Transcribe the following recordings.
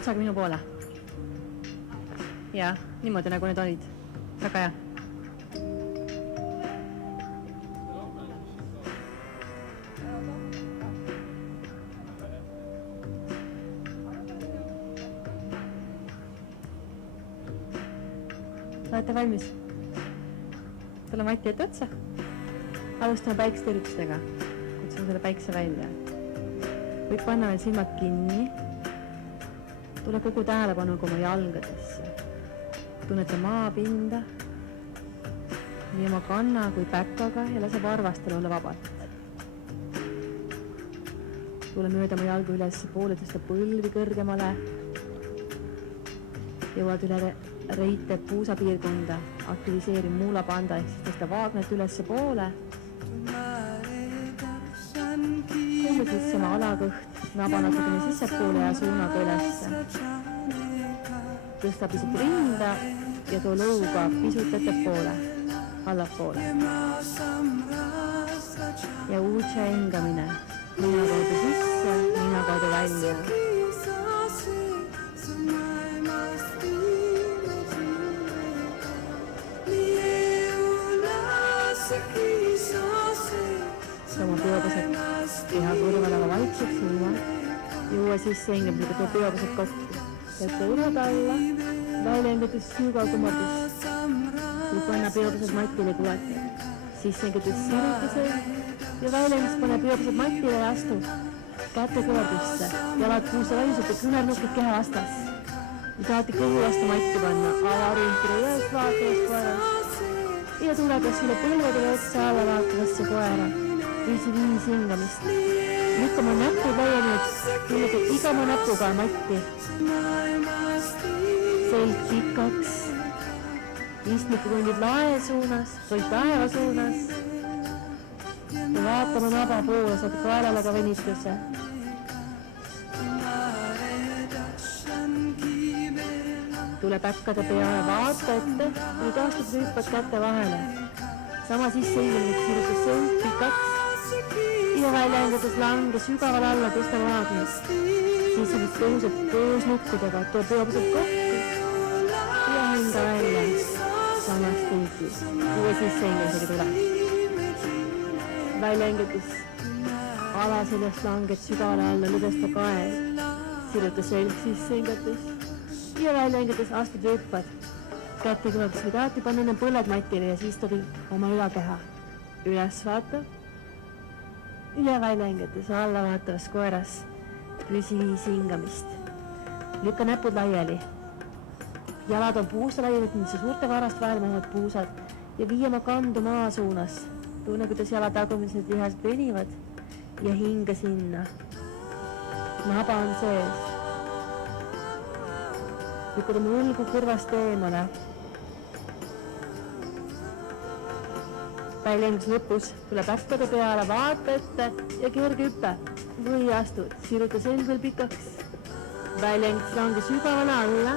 otsaga minu poole. Ja, niimoodi nagu need olid. Väga hea. Olete valmis? Tule Mati ette otsa. Alustame päiksetõrjutustega. Kutsume selle päikse välja. Võib panna veel silmad kinni. Tule kogu tähelepanu oma jalgadesse. Tunnete maapinda. Nii oma kanna kui päkaga ja lase varvastel olla vabalt. Tule mööda oma jalgu üles poole tõsta põlvi kõrgemale. Jõuad üle reite puusapiirkonda. Aktiviseeri muulapanda ehk siis tõsta vaagnet ülesse poole. Tõmba sisse oma alakõht, naba natukene sissepoole ja suunaga ülesse. Tõsta pisut rinda ja too lõuga pisut ettepoole, allapoole. Ja uudse hingamine. Nina kaudu sisse, nina kaudu välja. Oma peopased keha kõrval aga vaikselt silma. Juua sisse hingamisega too peopased kokku. Jätta urad alla, välja hingates sügav kummardus. Kui panna peopased matile kuulati. Sisse hingates sirutusel ja välja hingates pane peopased matile ja astu. Käte kõvardusse, jalad puusse välised ja küünernukid keha vastas. Ja tahati kõhu vastu matti panna, avariinkide ühes vaatavas koeras. Ja tuledes üle põlvedele otsa alla vaatavasse koera. Viisi hingamist. Lükkama näpud laiemid, kuulete iga oma näpuga matti. Selg pikaks. Istmiku kundid lae suunas, või päeva suunas. Ja vaatama naba poole, saad kaelalaga venituse. Tule päkkade peale, vaata ette, nüüd aastad hüppad kätte vahele. Sama sisse hingamist sirutus selg pikaks. Ja välja hingades lange sügaval alla tõsta vaagnes. Siis on tõuseb tõusnukkudega, too peopased kokku ja hinga välja samast tiitis. Uue sisse hingamisega tule. Välja hingades alaseljast langed sügavale alla, lõdesta kael. Siruta selg sisse hingates ja välja hingades astud hüppad. Kätte kõvades või tahati panna enne põlled matile ja siis tuli oma ülakeha. Üles vaata. Ja välja hingates alla vaatavas koeras püsiviis hingamist. Lükka näpud laiali. Jalad on puusta laiemad, mis suurte varast vahel mahuvad puusad ja vii oma kandu maa suunas. Tunne, kuidas jala tagumised lihased venivad ja hinga sinna. Naba on sees. Lükkad oma õlgu kõrvast eemale. Väljengus lõpus tuleb äppade peale, vaata ette ja kerge hüppe. Või astud, siruta selg veel pikaks. Väljengus lange sügavale alla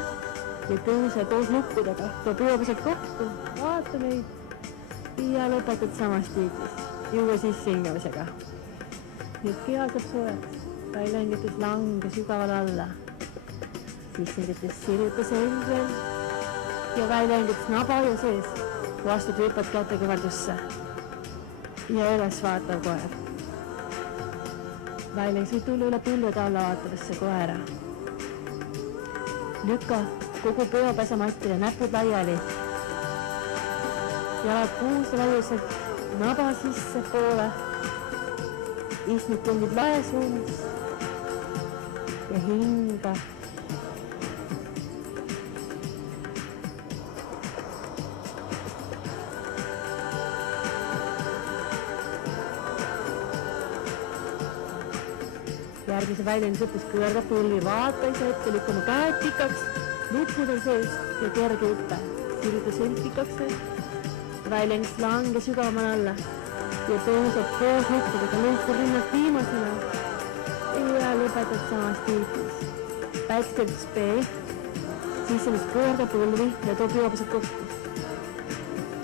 ja tõuse koos nukkudega. Too peopased kokku, vaata neid ja lõpetad samas tiitlis. Juua sisse hingamisega. Nüüd keha saab soojaks. Väljengus lange sügavale alla. Siis hingates siruta selg veel ja väljengus naba ja sees. Vastud hüppad käte kõvardusse ja üles vaatav koer. Väljengs või tulla üle põlvede alla vaatavasse koera. Lükka kogu peopesa matile, näpud laiali. Jalad puusse laiuselt, naba sisse poole. Istmed tundid lae suunas ja hinga. Järgmise väljengi sõppus kõrga põlvi, vaata ise ette, lükkama käed pikaks, nukud on sees ja kerge hüppe. Siruta selg pikaks veel. Väljengist lange sügavamale alla ja tõuseb koos nukkudega, lõhkab rinnad viimasena ja lõpetad samas tiitlis. Päiksetõrjutus B, siis sellest kõrga põlvi ja too peopased kokku.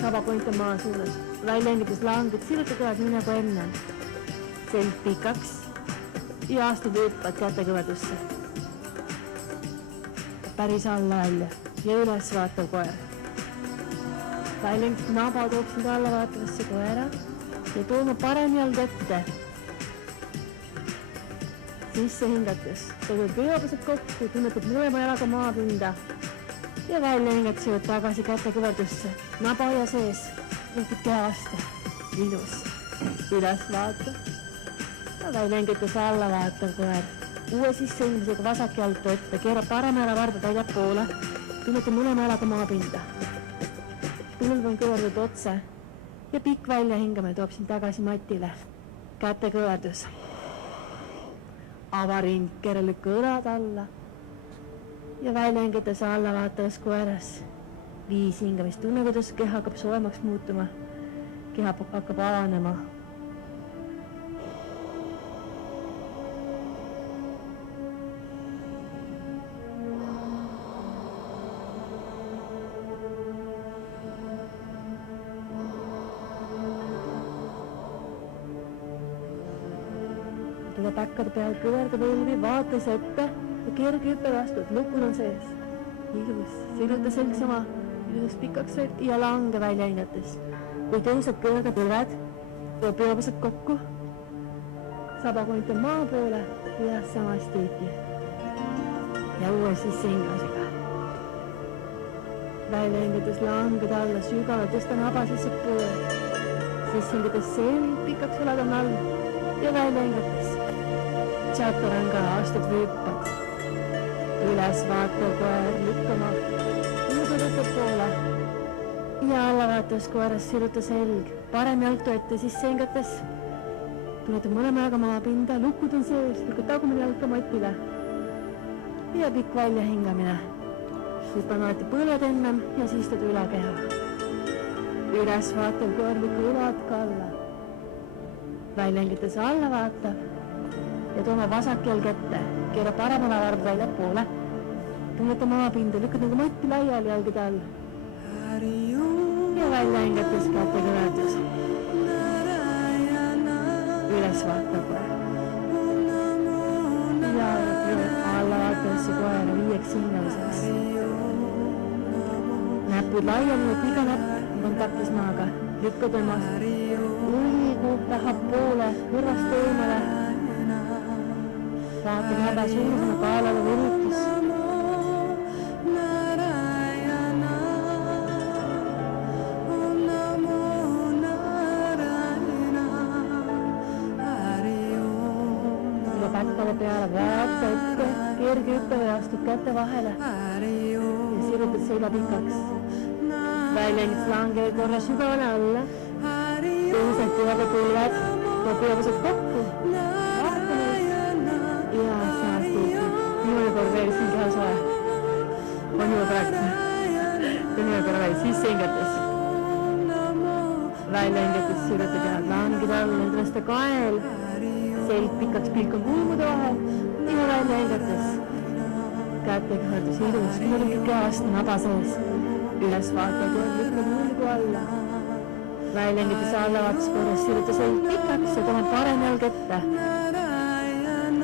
Tabapoint on maa suunas. Väljengides langed, siruta kõvad nii nagu enne. Selg pikaks. Ja astub hüppad käte kõvedusse. päris alla välja ja üles vaatav koer. Väljendit naba toob sind alla vaatavasse koera ja toome parem jalg ette. Sisse hingates tõdud kõiopased kokku, tunnetab mõlema jalaga maapinda ja välja hingates jõud tagasi käte kõverdusse. Naba ja sees, võtid keha vastu. Ilus. Üles vaata. Ja välja hingates alla vaatav koer. Uue sisse hingisega vasak jalg ette, keerab parema jala varbad välja poole, tunnetab mõlema jalaga maapinda. Põlv on kõverdud otse ja pikk välja hingame toob sind tagasi matile. Käte kõverdus. Avarind, kere lükka õlad alla ja välja hingates alla vaatavas koeras. 5 hingamist, tunne, kuidas keha hakkab soemaks muutuma. Keha hakkab avanema. Teda päkkade peal kõverda võlvi, vaatas ette ja kerge hüppe vastu, et lukul on sees. Ilus, siruta selg sama, ilus pikaks veel ja lange välja hinnates. Kui tõusad kõverda põlved, toob peopasad kokku, sabakoint on maa poole ja samast tiiti. Ja uue sisse hingamisega. Välja hingates langed alla sügava, tõsta naba sisse poole. Siis hingates selg pikaks oled on all ja välja hingates. Chaturanga astub hüppad. Üles vaatav koer lükkama. Uudu võtab poole. Ja alla vaatas koeras siruta selg. Parem jalg ette sisse hingates. Tunnetab mõlema jalaga maapinda. Lukud on sees. Lükkad tagumine jalg ka matile. Ja pikk välja hingamine. Hüppame alati põlved ennem ja siis tõd ülakeha. Üles vaatav koer lükka ulad ka alla. Välja hingates alla vaatav. Ja toome vasak jalg ette, keera paremale varb välja poole. Tunneta maapinda, lükkad nagu matti laiali jalgide all. Ja välja hingates käte kõverdus. Üles vaatav koer. Ja alla vaatavasse koera 5 hingamiseks. Näpud laiali, et iga näpp on kontaktis maaga. Lükkad omast. Ulgu läheb poole, kõrvast eemale. Vaata näba suurusena kaelale võlutus. Tule päkkale peale, vaata ette, kerge hüppe või astub käte vahele ja sirutad selja pikaks. Välja ingits lange korra sügavale alla. Tõused pühade põlved, toob pühapused kokku. Ja saast tiiti. Niimoodi kord veel siin keha soe. On juba praegu. Niimoodi korra veel sisse hingates. Välja hingates sirutad ja langid all, endalaste kael. Selg pikaks pilk on kulmude vahel. Ja välja hingates. Kätega hõrdus ilus, kui lükkad keha vastu naba sees. Üles vaatad ja lükkad mulgu alla. Välja hingates alla vaatas korras siruta selg pikaks ja toome parem jalg ette.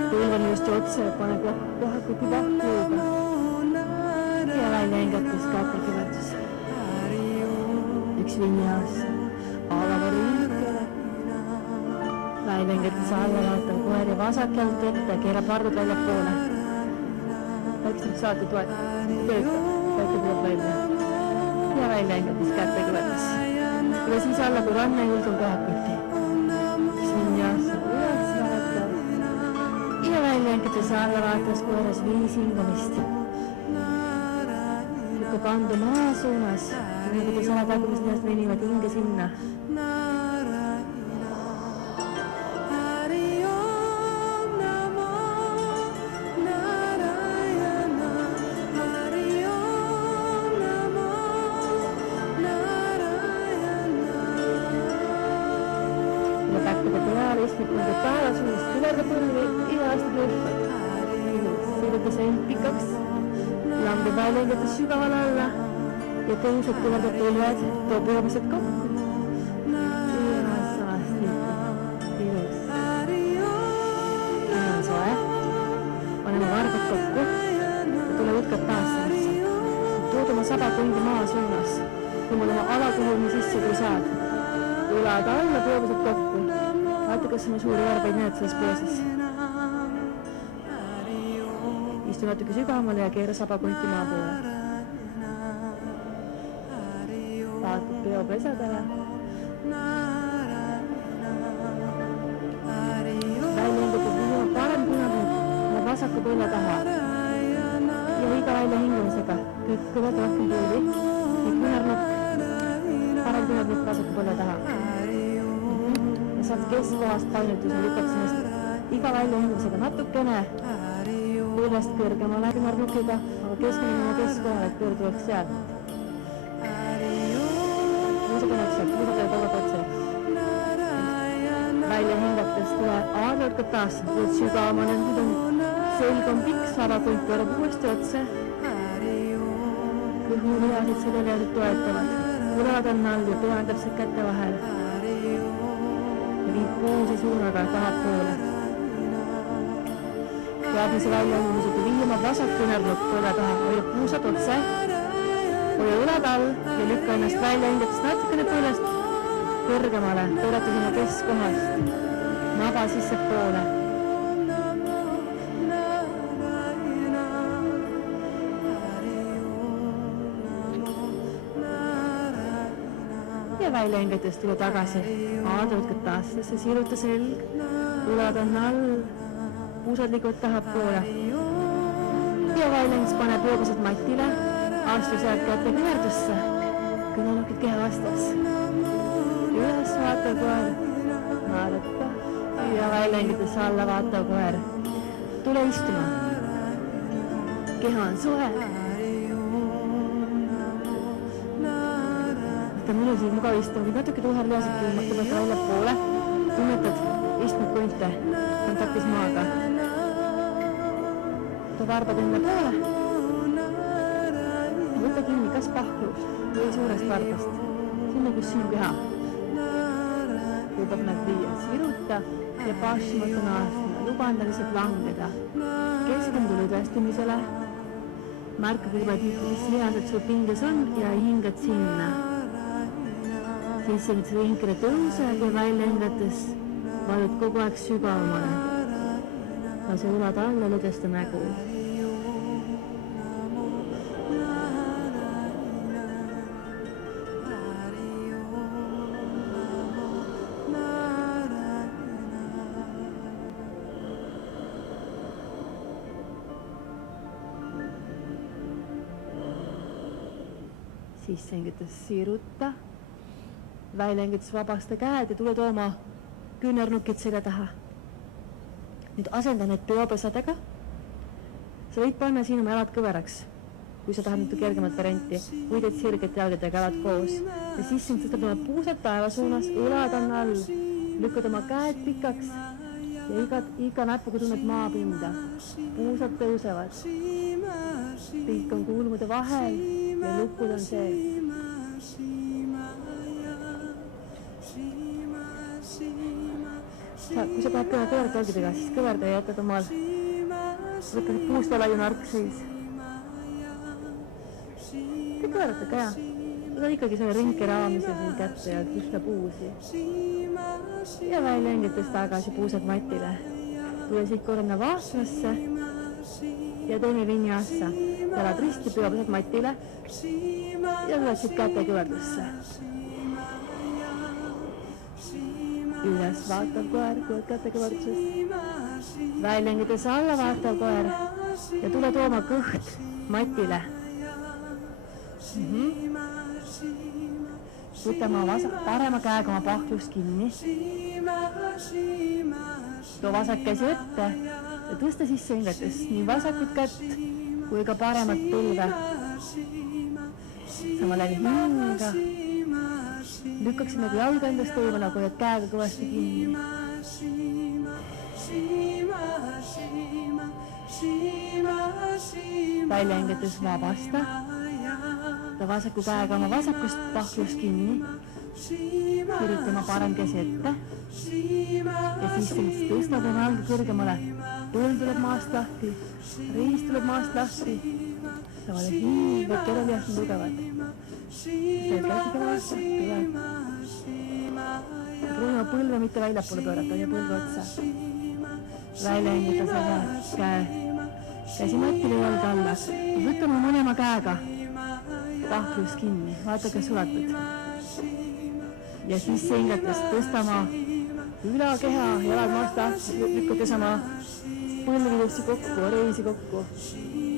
Põlv on just otse, pane kohakuti pahkuuga. Ja välja hingates käte kõverdus. Üks vinjas, alava riikele. Välja hingates alla vaatav koer ja vasak jalg ette, keerab vardud välja poole. Läks nüüd saate töötab, käte tuleb välja. Ja välja hingates käte kõverdus. Ja siis alla kui ranne juldul kohakuti. Üks vinjas, üles vaatav. Ja välja hingates alla vaatas koeras 5 hingamist. Lükka kandu maa suunas, hingates ala tagumist näest venivad hinge sinna. Ja päkkade peale istub mõnda päeva suunist kõverda põlvi ja astub hüppad. Siruta selg pikaks, langeb välja hingates sügavale alla ja tõuseb kõverda põlved, toob pühapused kokku. Ja saast tiiti. Ilus. Nüüd on soe. Paneme varbad kokku ja tule võtkad taas. sabakondi maa suunas. Tõmbad oma alakuhulmi sisse, kui saad. Õlad alla, peopused kokku. Vaata, kas oma suuri varbaid näed selles poosis. Istu natuke sügavamale ja keera sabakonti maa poole. Vaatad peopesadele. Välja hingatud viima parem küünarnukk oma vasaku põlla taha. Ja iga välja hingamisega kõvad rohkem pulli. Küünarnukk, parem küünarnukk vasaku põlla taha. Ja saad keskkohast painutuse lükata sinust iga välja hingamisega natukene põllast kõrgemale küünarnukiga, aga keskmine oma keskkohale, et pöörd oleks seal. Muusakonnakselt, kogu otse. Välja hingates tule aadlõtkad taas, tuled sügavamale, nüüd on selg on pikk, sabakoint pöörab uuesti otse. Kõhulihased selleljased toetavad. Õlad on all ja pea on täpselt kätte vahel. Ja viid puusi suunaga tahab poole. Järgmise välja uudisega viima vasak küünarnukk põlle taha, hoia puusad otse. Hoia õlad all ja lükka ennast välja hingates natukene põllest kõrgemale, pöörata sinna keskkohast, naba sisse poole. Ja välja hingates tule tagasi, aadlõtkad taastesse, siruta selg, õlad on all, puusad liiguvad tahab poole. Ja välja hingates pane peopused matile, astu sealt kätte küünardusse, küünarnukid keha vastas. Üles vaatav koer, naerata ja välja hingates alla vaatav koer. Tule istuma. Keha on soe. Võta mõnusid mugav istuma, natuke tuharliased tõmmata välja poole. Tunnetad istmikkonte kontaktis maaga. Too varbad enne poole. Võta kinni kas pahklus või suurest varbast. Sinna, kus sinu keha. Lubab nad viia, siruta ja pašimata naasena, luba enda lihtsalt langeda. Keskendule tõestimisele, märka kõigepealt, mis lihased sul pinges on ja hingad sinna. Siis nüüd seda hinkele tõused ja välja hingates valud kogu aeg sügavamale. Lase õlad alla, lõdesta nägu. Siis hingates siruta, välja hingates vabasta käed ja tule tooma küünarnukid selja taha. Nüüd asenda need peopesadega. Sa võid panna siin oma jalad kõveraks, kui sa tahad natuke kergemat varianti, või teed sirgete jalgadega jalad koos. Ja siis sind tõstab oma puusad päeva suunas, õlad on all, lükkad oma käed pikaks ja iga näpuga tunned maapinda. Puusad tõusevad, pilk on kuulmude vahel ja lukud on sees. Kui sa tahad kõva kõverda olgidega, siis kõverda ja jätad omal võtad puuste laiu nark seis. Te kõverate ka, jah. Sa saad ikkagi selle rinke raamise siin kätte ja kühla puusi. Ja välja hingates tagasi puusad matile. Tule siit korrana vaasnasse ja teeme vinjassa. Jalad risti, peopesad matile ja tuled siit käte kõverdusse. Üles vaatav koer, kui oled käte kõverduses. Välja hingates alla vaatav koer ja tule tooma kõht matile. Võta oma parema käega oma pahklust kinni. Too vasak käsi ette ja tõsta sisse hingates nii vasakut kätt kui ka paremat põlve. Samal ajal hinga. Lükkaksid nagu jalga endast eemale, kui oled käega kõvasti kinni. Välja hingates vabasta. Ta vasaku käega oma vasakust pahklust kinni. Siruta oma parem käsi ette. Ja siis tõstad oma jalga kõrgemale. Põld tuleb maast lahti. Riist tuleb maast lahti. samale hiilvad kerelias on tugevad. Teed käsiga vastu, tuleb. Proovime põlve mitte väljapoole pöörata ja põlve otsa. Välja hingata sa käsi matile jalga alla. Võtame mõlema käega tahtlust kinni, vaata kas suletud. Ja siis hingates tõstama ülakeha, jalad maast lahti, lükkate sama põlvilusti kokku, reisi kokku.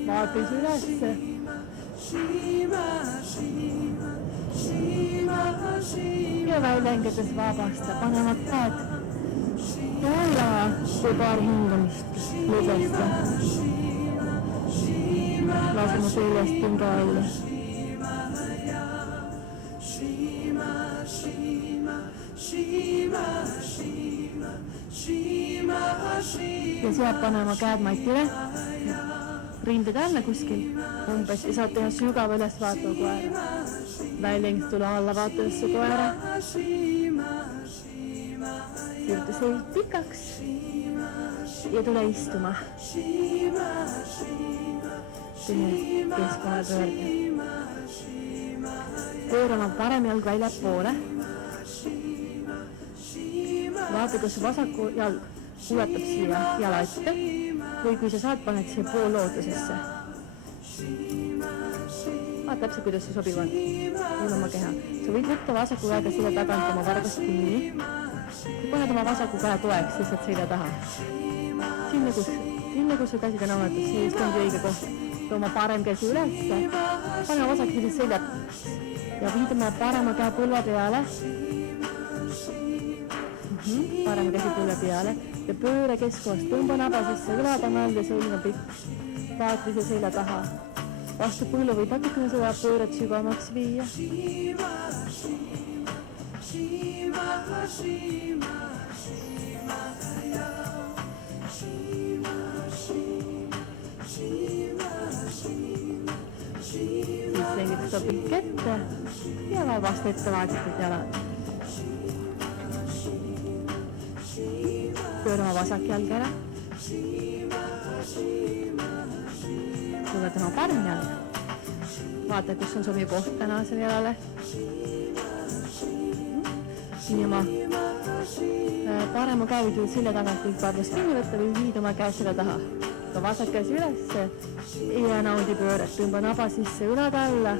Vaatis ülesse. Ja välja hingates vabasta, panema käed. Ja alla kui paar hingamist lõdesta. Laseme seljast pinga alla. Ja sealt panema käed matile, rinded alla kuskil, umbes ja saad teha sügava üles vaatava koera. Väljengist tule alla vaatavasse koera. Siirta seilt pikaks ja tule istuma. Teine keskkohal pöörde. Pöörama parem jalg välja poole. Vaata, kas vasaku jalg ulatab siia jala ette või kui sa saad, paned siia pool lootusesse. Vaata täpselt, kuidas see sobiv on. Mul oma keha. Sa võid võtta vasaku käega selja tagant oma vargast kinni. Ja paned oma vasaku käe toeks lihtsalt selja taha. Sinna, kus su käsid on avatud, see just ongi õige koht. Too oma parem käsi ülesse. Pane vasak lihtsalt selja ja viidame parema käe põlva peale. Parem käsi põlve peale ja pööre keskkohast, tõmba naba sisse, ülatanall ja selline pikk, vaatlise selja taha. Vastu põlve võid natukene seda pööret sügavamaks viia. Siis lengid seda pikk ette ja vabast ette vaatitud jalad. Pöörama vasak jalg ära. Tule tema parem jalg. Vaata, kus on sobiv koht tänasele jalale. Siin oma parema käe võid selja tagant kõik parvast kinni võtta või viid oma käe selle taha. Ka vasak käsi ülesse ja naudi pööret. Tõmba naba sisse, ülad alla.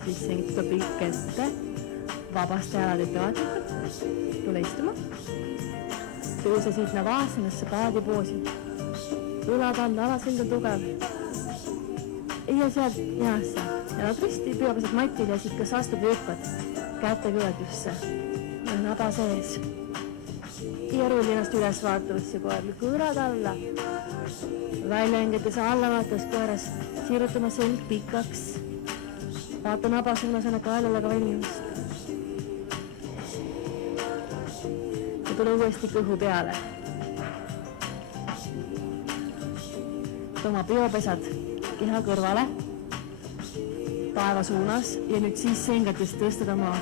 Siis sengitada pikk ette, vabasta jalad ette vaatlikult, tule istuma. Tõuse siit navasanasse paadipoosi. Ülad alla, alaselg on tugev. Ja sealt jäässe. Jalad risti, püopased matil ja siit kas astub või hüppad. Käte kõletusse. Ja naba sees. Ja rulli ennast üles vaatavasse koerliku ülad alla. Välja hingetes alla vaatavas koeras. Siirutama selg pikaks. Vaata naba suunas enne kaelale ka väljumist. Ja tule uuesti kõhu peale. Toma peopesad keha kõrvale. Taeva suunas. Ja nüüd siis sengates tõstad oma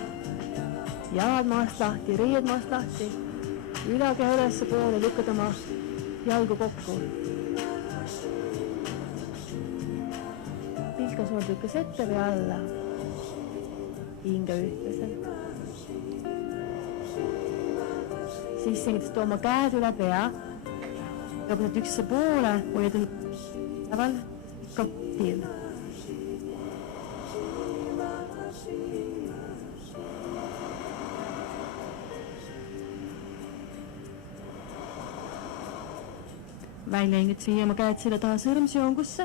jalad maast lahti, riied maast lahti. Ülakeha ülesse poole, lükkad oma jalgu kokku. Pilkasool lükkas ette või alla. Hinga ühtlaselt. Siis sengites too oma käed üle pea. Ja paned üksse poole, hoiad päeval kaptil. Välja hingad siia oma käed selle taha sõrmsjoongusse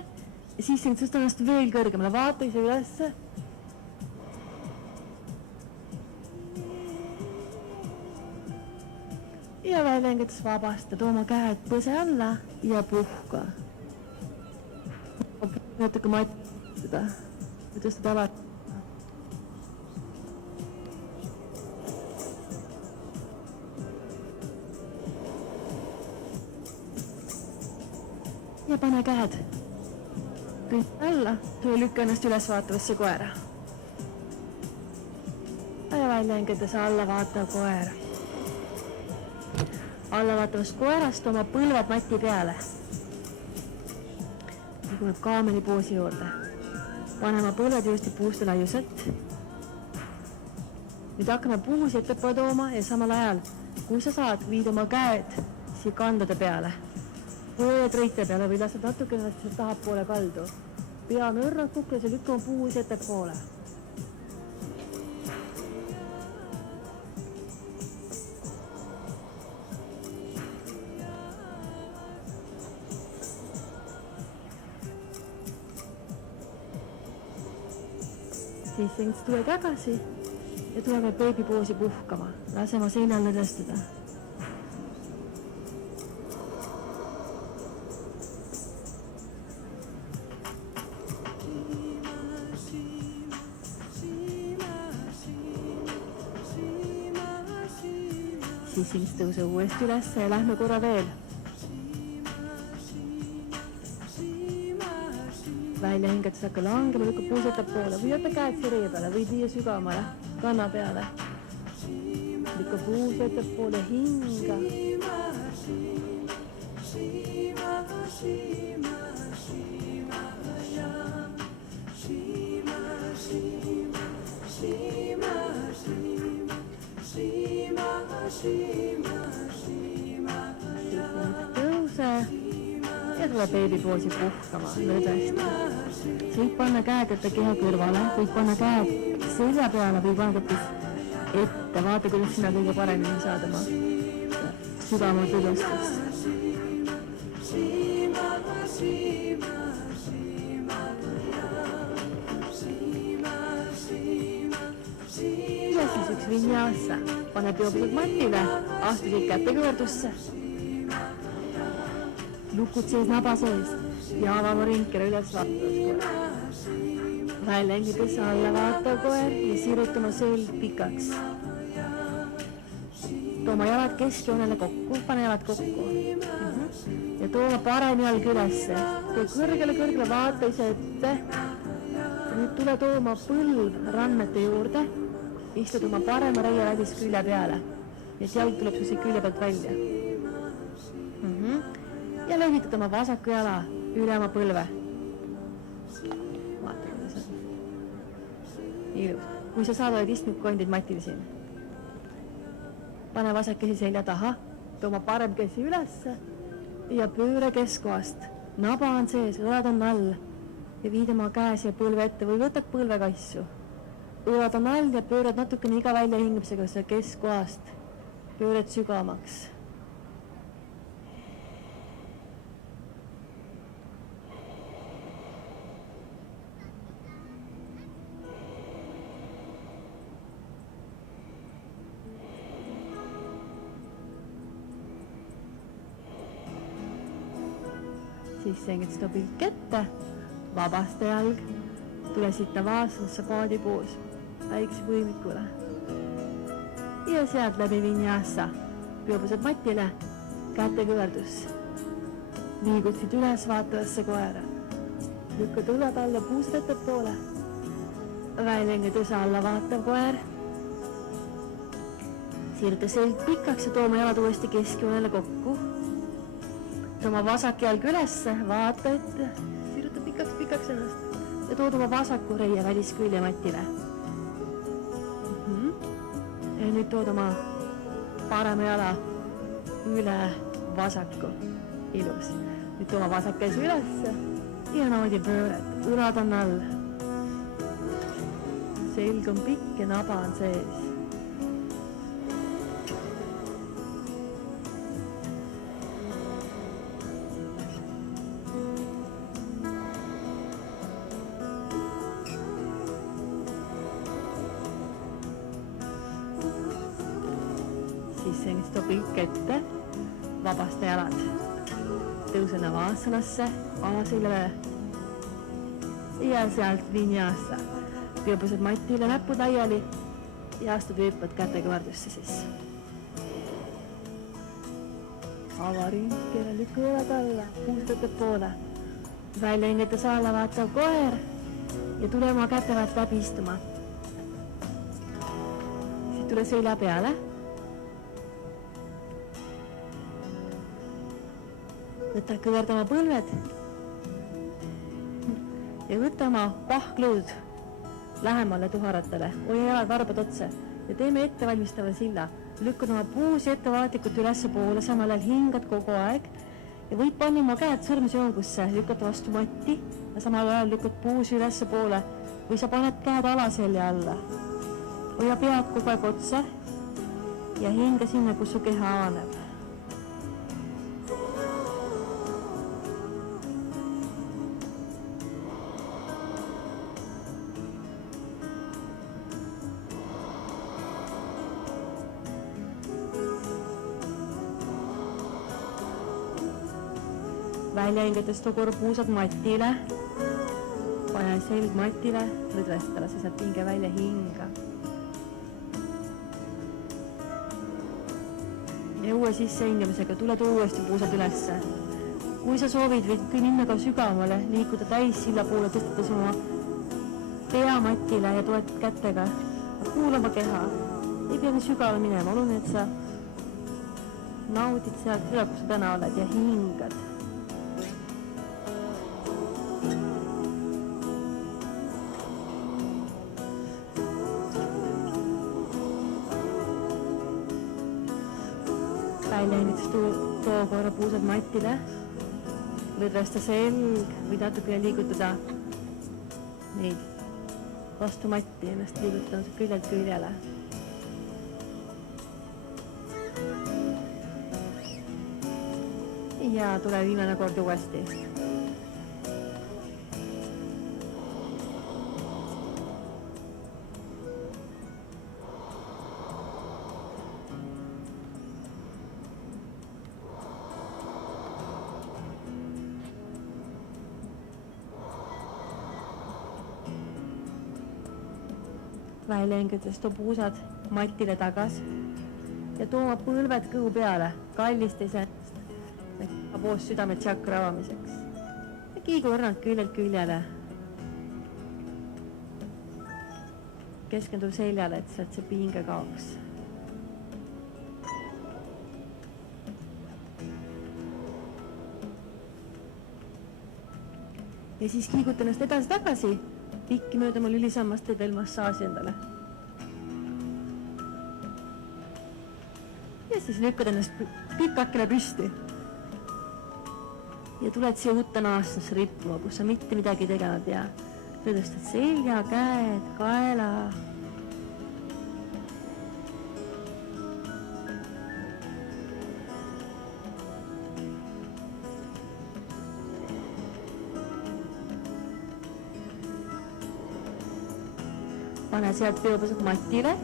ja siis hingad tõsta ennast veel kõrgemale, vaata ise ülesse. Ja välja hingades vabasta, too oma käed põse alla ja puhka. Natuke mattada ja tõstad alati. Ja pane käed pünd alla, lükka ennast üles vaatavasse koera. Ja välja hingedes alla vaatav koer. Alla vaatavast koerast oma põlvad mati peale. Ja tuleb kaameli poosi juurde. Panema põlved juusti puuste laiuselt. Nüüd hakkame puusi ettepoole tooma ja samal ajal, kui sa saad, viid oma käed siia kandade peale. Võõd reite peale või lased natuke ennast tahab poole kaldu. Pea nõrrad kukles ja lükkama puusi ettepoole. Siis sengst tule tagasi ja tuleme beebipoosi puhkama. Lase oma seinal lõdestada. Siis sengst tõuse uuesti üles ja lähme korra veel. Välja hingates hakka langema, lükka puus ettepoole või jätta käed sirje peale, võid viia sügavamale, kanna peale. Lükka puus ettepoole, hinga. Tõuse ja tule beebipoosi puhkama lõdesti. Sa võid panna käed ette keha kõrvale, võid panna käed selja peale või panna täpis ette. Vaata, kuidas sina kõige paremini saad oma sügavamalt ülustust. Ja siis üks vinyasa. Pane peopused matile, astusid kätekõverdusse. Lukud sees naba sees ja avama rinkele üles vaatavas koer. Välja hingides alla vaatav koer ja sirutama selg pikaks. Tooma jalad keskjoonele kokku, pane jalad kokku. Ja tooma parem jalg ülesse. Tee kõrgele, vaata ise ette. Nüüd tule tooma põlv rannete juurde. Istud oma parema reia läbis külje peale. Ja jalg tuleb su siit külje pealt välja. Ja levitad oma vasaku jala üle oma põlve. Vaata, kuidas on. Ilus. Kui sa saad, oled istmikondid matil siin. Pane vasak käsi selja taha, too oma parem käsi ülesse ja pööre keskkohast. Naba on sees, õlad on all ja viid oma käe siia põlve ette või võtad põlvekassu. Õlad on all ja pöörad natukene iga välja hingamisega keskkohast. Pöörad sügavamaks. Siis sengid seda pilk ette, vabasta jalg, tule sitta vaasnasse paadipuus, väikse võimikule. Ja sealt läbi vinyasa, peopused matile, käte kõverdus. Liigutsid üles vaatavasse koera. Lükkad õlad alla puused ettepoole. Välja hingides alla vaatav koer. Siirta selg pikaks ja tooma jalad uuesti keskjoonele kokku. Oma vasak jalg ülesse, vaata ette, siruta pikaks ennast ja tood oma vasaku reia väliskülje matile. Ja nüüd tood oma parema jala üle vasaku. Ilus. Nüüd too oma vasak käsi ülesse ja naudi pööret. Õlad on all. Selg on pikk ja naba on sees. Sengist pilk ette, vabasta jalad. Tõuse navasanasse, aasilele ja sealt vinyasa. Peopused matile, näpud laiali ja astud hüppad kätekõverdusse siis. Ava rinkele, lükka õlad alla, puustad poole. välja hingates alla vaatav koer ja tule oma käte vahelt läbi istuma. Siit tule selja peale. Võta kõverda oma põlved ja võta oma pahklud lähemale tuharatele. Hoia jalad varbad otsa ja teeme ettevalmistava silla. Lükkad oma puusi ettevaatlikult ülesse poole, samal ajal hingad kogu aeg ja võid panna oma käed sõrmesjoogusse, lükata vastu matti ja samal ajal lükkad puusi ülesse poole või sa paned käed alaselja alla. Hoia pead kogu aeg otsa ja hinga sinna, kus su keha avaneb. Välja hingates too kord puusad matile, pane selg matile, lõdvestale, sa saad pinge välja hinga. Ja uue sisse hingamisega tuled uuesti puusad ülesse. Kui sa soovid, võid küll minna ka sügavamale, liikuda täis silla poole, tõstades oma pea matile ja toetad kätega. Kuula oma keha, ei pea nii sügavale minema, oluline, et sa naudid sealt üle, kus sa täna oled ja hingad. Välja hingates too korra puusad matile, lõdvesta selg või natuke liigutada neid vastu matti, ennast liigutanud küljelt küljele. Ja tule viimane kord uuesti. Välja hingates too puusad matile tagas ja too oma põlved kõhu peale, kallist iseennast, poos südame tšakra avamiseks. Ja kiigu õrnad küljelt küljele. Keskendu seljale, et sealt see pinge kaoks. Ja siis kiigud ennast edasi tagasi. Pikki mööda oma lülisammast teed veel massaaži endale. Ja siis lükkad ennast pikakene püsti. Ja tuled siia uute naastasse rippuma, kus sa mitte midagi tegenud ja lõdvestad selja, käed, kaela. Pane sealt peopõsad matile,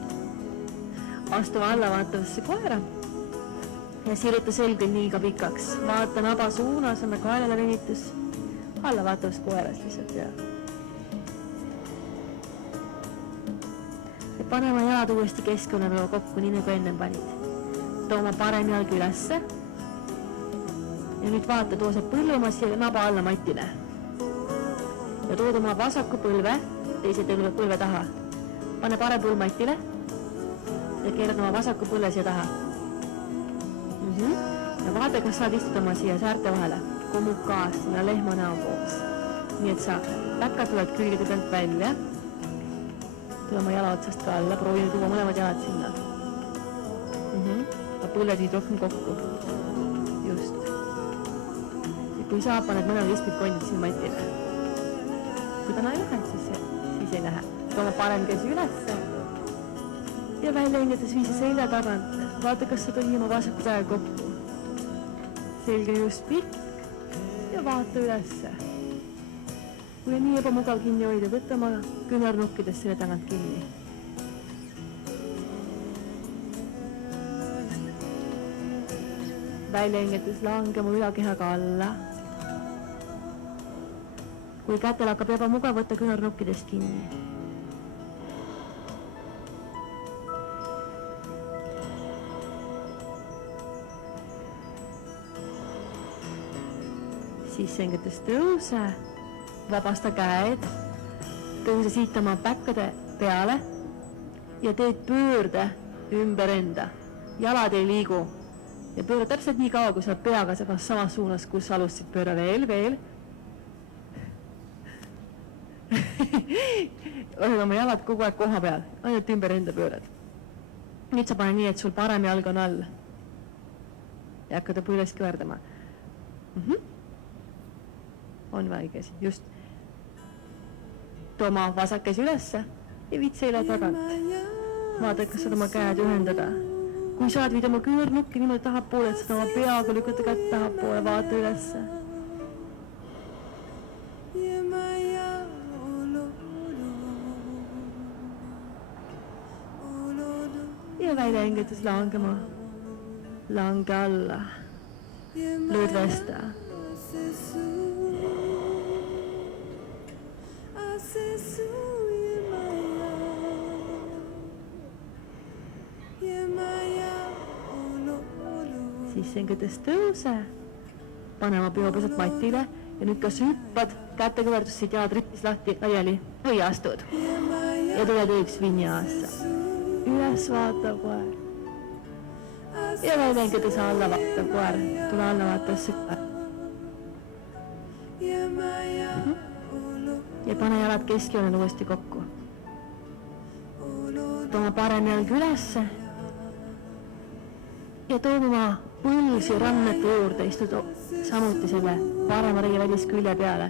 astu alla vaatavasse koera ja siruta selg liiga pikaks. Vaata naba suunas, anna kaelale venitus, alla vaatavast koerast lihtsalt ja pane oma jalad uuesti keskkonnale kokku, nii nagu ennem panid. Too oma parem jalg ülesse ja nüüd vaata, too see põlvema siia naba alla matile ja tood oma vasaku põlve teise põlve taha. Pane parem põlv matile ja keerad oma vasaku põlve siia taha. Ja vaata, kas saad istuda oma siia säärte vahele, komukaas, sinna lehma näo poos. Nii et sa läkad tuled külgede pealt välja, tule oma jala otsast ka alla, proovi tuua mõlemad jalad sinna. Ja põlved viid rohkem kokku. Just. Kui saab, paned mõlemad istmid kondid siin matile. Kui täna ei lähe, siis ei lähe. Oma parem käsi ülesse ja välja hingates viisi selja tagant. Vaata, kas sa tuli oma vasaku käe kokku. Selge just pikk ja vaata ülesse. Kui on nii ebamugav kinni hoida, võtta oma küünarnukkidest selle tagant kinni. Välja hingates langema ülakehaga alla. Kui kätel hakkab ebamugav, võtta küünarnukkidest kinni. Siis sengetest tõuse, vabasta käed, tõuse siit oma päkkade peale ja teed pöörde ümber enda. Jalad ei liigu ja pööra täpselt nii kaua, kui sa peaga samas suunas, kus alustasid. Pööra veel. Oled oma jalad kogu aeg koha peal, ainult ümber enda pöörad. Nüüd sa pane nii, et sul parem jalg on all ja hakkad üles kõverdama. On väikesi, just. Too oma vasak käsi ülesse ja viid seila tagant. Vaata, kas saad oma käed ühendada. Kui saad, viid oma küürnukki niimoodi tahapoole, et saad oma peaga lükata kätt tahapoole, vaata ülesse. Ja välja hingetes langema. Lange alla. Lööd vesta. Siis hingetes tõuse. Pane oma peopesad matile ja nüüd kas hüppad kätekõverdus siit jalad ripis lahti laiali või astud. Ja tuled üks vinjaassa. Üles vaatav koer. Ja välja hingetes alla vaatav koer. Tule alla vaatasse koer. Ja pane jalad keskjoonel uuesti kokku. Tooma parem jalg ülesse. Ja tooma oma põlsi rannete juurde, istud samuti selle parema reie väliskülje peale.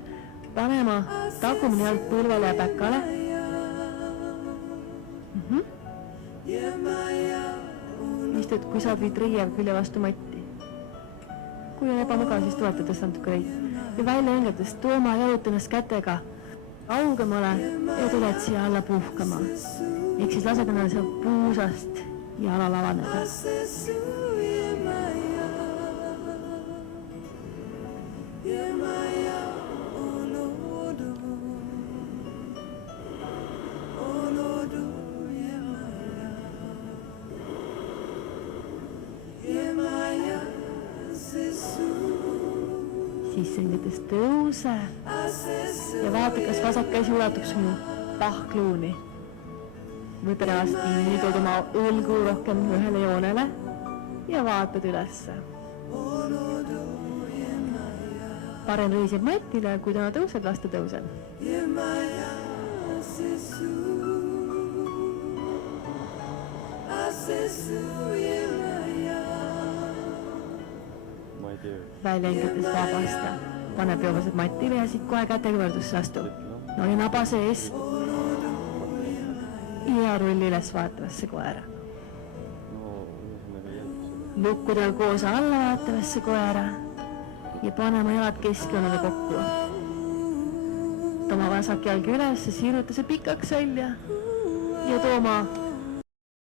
Pane oma tagumine jalg põlvele ja päkale. Istud, kui saad viid reie külje vastu matti. Kui on ebamugav, siis tulete tõsta natuke reid. Ja välja hingetes tooma jalut ennast kätega kaugemale ja tuled siia alla puhkama. Ehk siis lased ennale seal puusast jala lavaneda. Siis sengetes tõuse ja vaata, kas vasak käsi ulatuks sinu pahkluuni. Võta ennast kinni, tood oma õlgu rohkem ühele joonele ja vaatad ülesse. Parem reisib matile, kui täna tõuseb, lasta tõuseb. Välja hingetes vabasta. Pane peopesed matile ja siit kohe kätekõverdusse astu. No ja naba sees. Ja rulli üles vaatavasse koera. Lukkudel koos alla vaatavasse koera ja pane oma jalad keskjoonele kokku. Tooma vasak jalg üles ja siruta see pikaks välja ja tooma